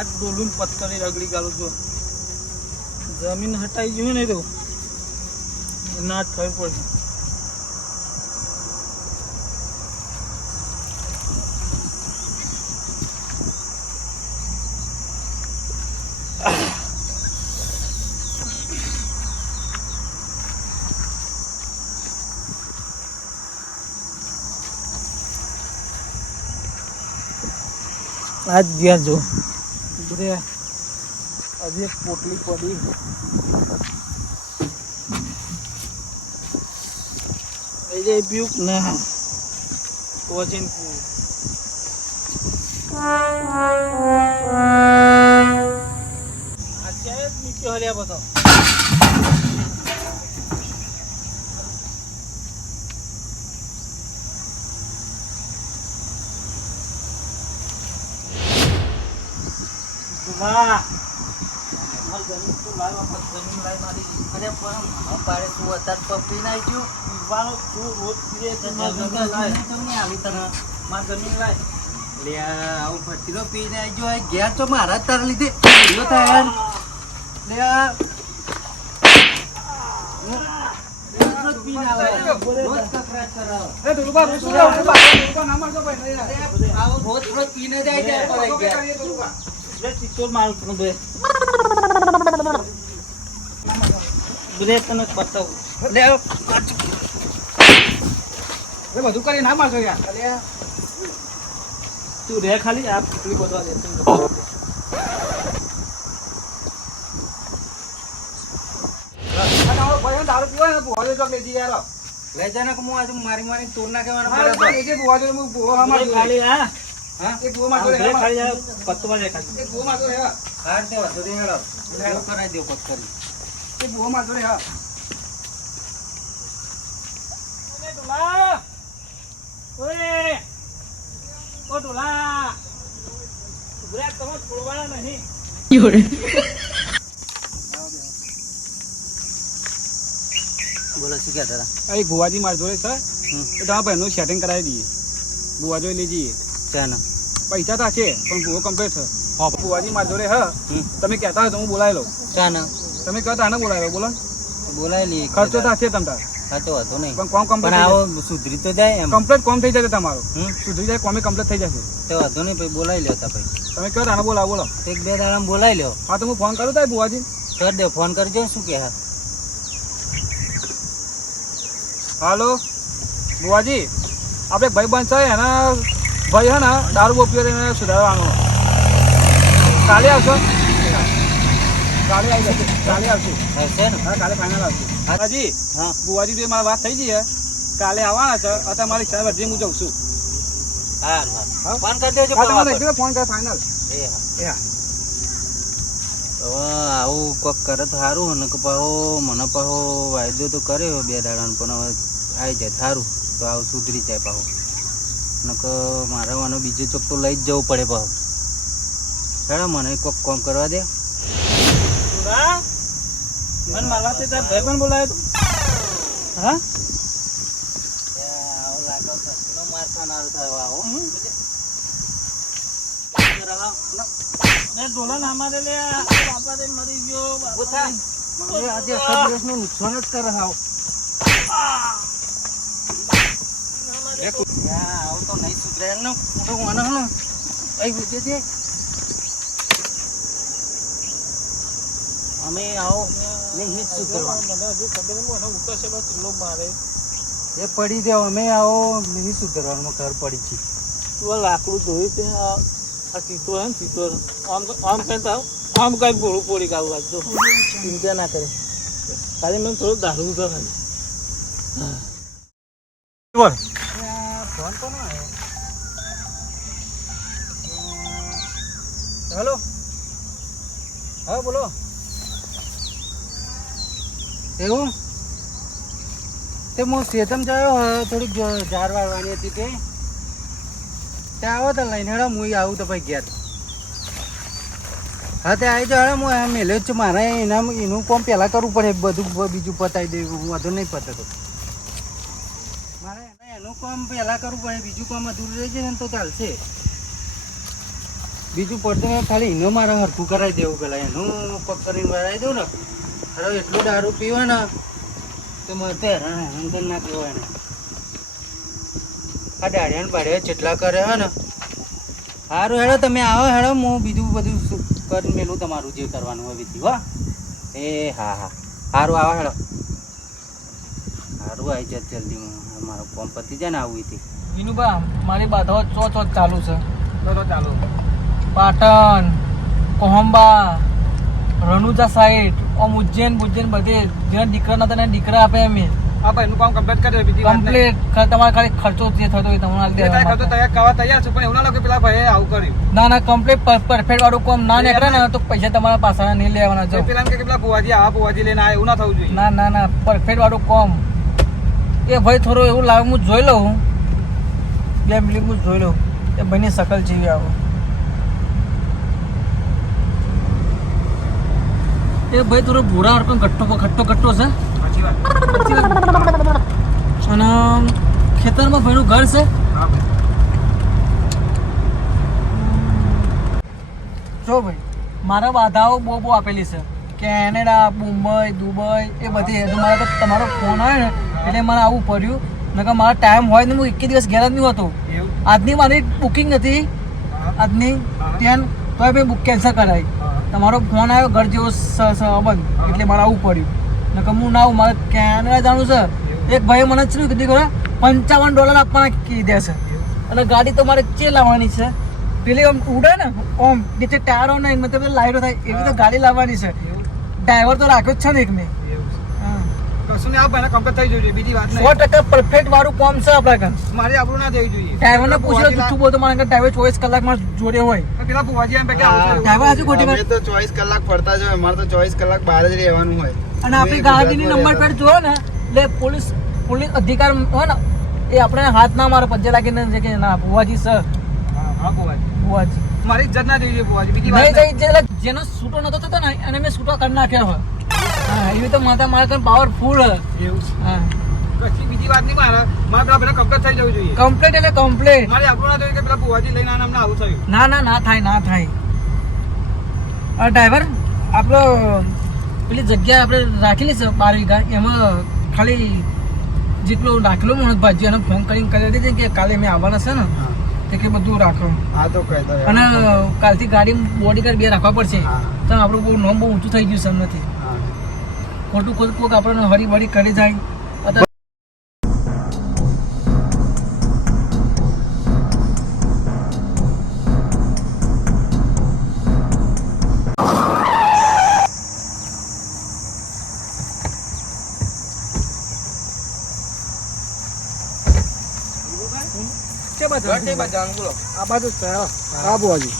આ ડોલું પથ્થરની રગડી ગાલું છું. જમીન હટાઈ ગયું ને તો ના ખબર પડશે. આજ ગયા જો બધે હજી એક પોટલી પડી એ જે પીવું ના તો જઈને પીવું. અત્યારે જ મૂક્યો હર્યા બધો. મારા તાર લીધે પીને ચિત્તોર મારું પણ બે તને બતાવું બધું કરી ના મારશો યાર. તું રે ખાલી આ પૂતળી બધવા દે. દારૂ પીવાય ને ભુવા જો લેજી યાર લઈ જાય ને હું આજે મારી મારી તોડ નાખવાનો ભુવા જો ભુવા ખાલી હા હા એ ભુવા માં ખાલી પત્તો માં ખાલી એ ભુવા માં તો હા હાર દે વધુ દે હેડો એવું કરાવી દો પત્તર એ ભુવા માં તો હા બોલો શું કે તારા અરે ભુવાજી માર જોડે છે તો તમારા ભાઈનું સેટિંગ કરાવી દઈએ. ભુવા જોઈ લેજીએ. ચાના પૈસા તો છે પણ ભુવો કમ્પ્લીટ છે. ભુવાજી માર જોડે હા તમે કહેતા હોય તો હું બોલાવી લઉં. ચાના તમે કહો તો આને બોલાવી લો. બોલો બોલાવી લઈએ ખર્ચો તો છે તમતા હા તો વાંધો નહીં પણ કોમ પણ કમ્પ્લીટ આવો સુધરી તો જાય એમ કમ્પ્લીટ કોમ થઈ જશે તમારું. હમ સુધરી જાય કોમે કમ્પ્લીટ થઈ જશે. તો વાંધો નહીં પછી બોલાવી લ્યો તા પછી તમે કહો તો આને બોલાવો. બોલો એક બે દાડા બોલાવી લ્યો. હા તો હું ફોન કરું તાય ભુવાજી. કર દે ફોન કરજો શું કે હા હાલો ભુવાજી આપણે ભાઈ બંધ છે એના ભાઈ હે ને દારૂ બહુ પીવે એને સુધારવાનો. કાલે આવશો? કાલે આવી જશે. કાલે આવશું. હશે ને હા કાલે ફાઇનલ આવશું. હાજી હા ભુવાજી જોડે મારી વાત થઈ ગઈ છે. કાલે આવવાના છે. અત્યારે મારી સાહેબ હજી હું જઉં છું. હા હા ફોન કરી દેજો હા તમારે એકદમ ફોન કરે ફાઇનલ. એ હા એ હા હવે આવું કોક કરે તો સારું ને કે પાહો મને પાહો વાયદો તો કર્યો બે દાડાનો પણ હવે આવી જાય સારું તો આવું સુધરી જાય પાહો ને કે મારે મને બીજે ચોક તો લઈ જ જવું પડે પાહો. હેડા મને કોક કામ કરવા દે. મને મારવા તે તાર ભાઈ પણ બોલાયો તો હા આવું લાગે તો માર ખાનારો થયો આવો ને ડોલન અમારે લે બાપા રે મરી ગયો બાપા મને આજે સદરેશનું નુકસાન જ કરે હાવ. આવું તો નહીં સુધરે ને તો મને ને કઈ ગુજે છે અમે આવો નહીં સુધરવા મને હજુ ખબર નહીં મને ઉતરશે બસ લોક મારે એ પડી દેવ અમે આવો નહીં સુધરવાનું ઘર પડી છે. તું લાકડું જોયું છે આ ચિત્તો હે ને ચિત્તો આમ કઈ થાવ આમ કઈ ગોળું પોડી કાઢું વાંચજો ચિંતા ના કરે ખાલી મને થોડું દારૂ તો ખાલી બોલ ફોન કોનો આવ્યો? હેલો હા બોલો. એવું તે હું સેતમ જાયો થોડીક ઝાડ વાળવાની હતી તે ત્યાં આવો તો લઈને હેડો હું આવું તો ભાઈ ઘેર. હા તે આવી જાવ હું એમ મેલ્યો જ છું. મારે એનું કામ પહેલાં કરવું પડે બધું બીજું પતાવી દેવું વધુ નહીં પતતો. મારે એનું કામ પહેલાં કરવું પડે બીજું કામ અધૂરું રહી જાય ને તો ચાલશે. બીજું પડતું હોય ખાલી એનો મારે હરખું કરાવી દેવું પેલા એનું પગ કરીને વરાવી દઉં ને અરે એટલું દારૂ પીવે ને તો મને તો હેરાન હેરાન કરી ના કહેવાય ને આ દાડિયાને બાડિયા જેટલા કરે હે ને સારું હેડો તમે આવો હેડો હું બીજું બધું કરી મેલું તમારું જે કરવાનું હોય બીજું હો એ હા હા સારું આવો હેડો સારું આવી જાય જલ્દી મારો ફોર્મ પતી જાય ને આવું હતી વિનુભા મારી બાધો ચો ચાલુ છે તો ચાલુ પાટણ કોહંબા રણુજા સાઈડ ઓમ ઉજ્જૈન બધે જ્યાં દીકરા નતા ને દીકરા આપે અમે હા ભાઈ એનું કામ કમ્પ્લીટ કરે બીજી વાત નહીં. કમ્પ્લીટ તમારે ખાલી ખર્ચો જે થતો હોય તમને આલી એ તારે ખર્ચો તૈયાર કરવા તૈયાર છું પણ એવું ના લાગે પેલા ભાઈએ આવું કર્યું ના કમ્પ્લીટ પરફેક્ટ વાળું કોમ ના નીકળે ને તો પૈસા તમારા પાછા નહીં લેવાના તો જો પેલા એમ કે પેલા ભુવાજી આ ભુવાજી લઈને આ એવું ના થવું જોઈએ. ના પરફેક્ટ વાળું કોમ એ ભાઈ થોડું એવું લાગે હું જોઈ લઉં 2 મિનિટ હું જોઈ લઉં એ ભાઈની શકલ જેવી આવો એ ભાઈ થોડો ભૂરા હરકો ઘટ્ટો છે સાચી વાત. અને ખેતરમાં ભાઈનું ઘર છે હા ભાઈ. જો ભાઈ મારા બાધાઓ બહુ આપેલી છે કેનેડા મુંબઈ દુબઈ એ બધી તો મારે તો તમારો ફોન આવ્યો ને એટલે મને આવવું પડ્યું નકર મારા ટાઈમ હોય ને હું 21 દિવસ ઘેર જ નહીં હતો એવું આજની મારી બુકિંગ હતી આજની ટ્રેન તોય મેં બુક કેન્સલ કરાવી તમારો ફોન આવ્યો ઘર જેવો સંબંધ એટલે મારે આવવું પડ્યું નકર હું ના આવું મારે કેનેડા જવાનું છે એક ભાઈ મને શું કીધું ખબર $55 આપવાના કીધે છે અને ગાડી તો મારે ચે લાવવાની છે પેલી આમ ઉડે ને ઓમ નીચે ટાયરો ને મતલબ લાઈટો થાય એવી તો ગાડી લાવવાની છે ડ્રાઈવર તો રાખ્યો જ છે ને એક મેં કશું નહીં આ ભાઈને કમ્પ્લીટ થઈ જવું જોઈએ બીજી વાત નહીં. 100% પરફેક્ટ વાળું કોમ છે આપણા કામ મારી આબરૂ ના દેવી જોઈએ. ડ્રાઈવરને પૂછ્યું જુઠ્ઠું બોલતો મારા ડ્રાઈવર 24 કલાક માં જોડે હોય પેલા ભુવાજી એમ કે આવું થયું. ડ્રાઈવર હજુ ખોટી વાત અમે તો 24 કલાક ફરતા જ હોય અમારે તો 24 કલાક બહાર જ રહેવાનું હોય અને આપણી ગાડીની નંબર પ્લેટ જોયો ને એટલે પોલીસ અધિકાર હોય ને એ આપણે હાથ ના મારે પજ્જે લાગીને છે કે ના ભુવાજી સર હા ભુવાજી ભુવાજી મારી ઇજ્જત ના દેવી જોઈએ ભુવાજી બીજી વાત નહીં નહીં. જઈ જેનો છૂટો નતો થતો ને એને મેં છૂટો કરી નાખ્યો હોય હા એવી તો માતા મારા કન પાવરફુલ એવું છે. હા પછી બીજી વાત નહીં મારે મારે પેલા ભાઈને કમ્પ્લીટ થઈ જવું જોઈએ. કમ્પ્લીટ એટલે કમ્પ્લીટ મારી આબરૂ ના દેવી કે પેલા ભુવાજી લઈને આને અમને આવું થયું. ના થાય ડ્રાઈવર આપણો પેલી જગ્યા આપણે રાખેલી છે 12 વીઘા એમાં ખાલી જેટલો રાખેલો મને ભાજી એને ફોન કરીને કરી દીધી કે કાલે મેં આવવાના છે ને તે કે બધું રાખો હા તો કહી દો અને કાલથી ગાડી બોડીગાર્ડ 2 રાખવા પડશે હા. તો આપણું બહુ નામ બહુ ઊંચું થઈ ગયું છે એમનાથી હા. ખોટું કોઈક આપણને હરી કરી જાય છે બધા. આ બાજુ છે હા ભુવાજી